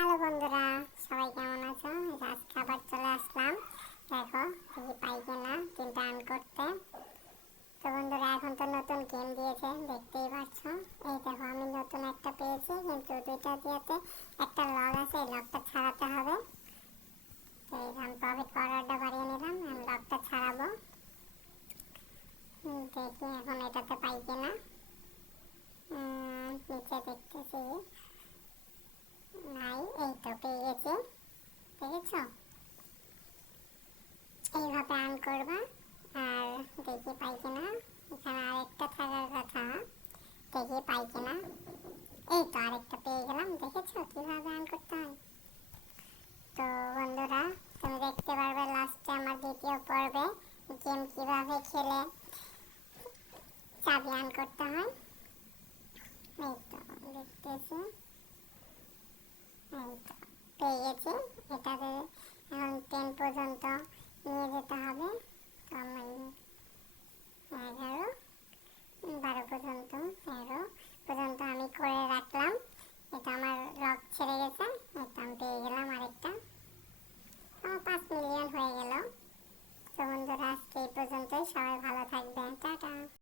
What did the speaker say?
Hello বন্ধুরা, সবাই কেমন আছো? আজকে আবার চলে আসলাম। দেখো দেখি পাই কিনা তিনটা আর্ন করতে। তো বন্ধুরা, এখন তো নতুন গেম দিয়েছে, দেখতেই পাচ্ছ। এই দেখো, আমি নতুন একটা পেয়েছি, কিন্তু দুইটা দিয়েতে একটা লগ আছে, এই লগটা ছাড়াতে হবে। তো এই আমি প্রফিট পাওয়ারটা বাড়িয়ে নিলাম, আমি লগটা ছাড়াবো। দেখি এখন এটাতে পাই কিনা। নিচে দেখতেছি নাই, এই তো পেয়ে গেছি। দেখেছো, এইভাবে আর্ন করবা। আর দেখি পাই কিনা, এখানে আরেকটা থাকার কথা, দেখি পাই কিনা। এই তো আরেকটা পেয়ে গেলাম। দেখেছো কিভাবে আর্ন করতে হয়? তো বন্ধুরা, তুমি দেখতে পারবে লাস্টে আমার দ্বিতীয় পর্বে গেম কিভাবে খেলে চাবি আর্ন করতে হয়। এই তো দেখতেছি, এই তো পেয়ে গেছি। এটাতে এখন 10 পর্যন্ত নিয়ে যেতে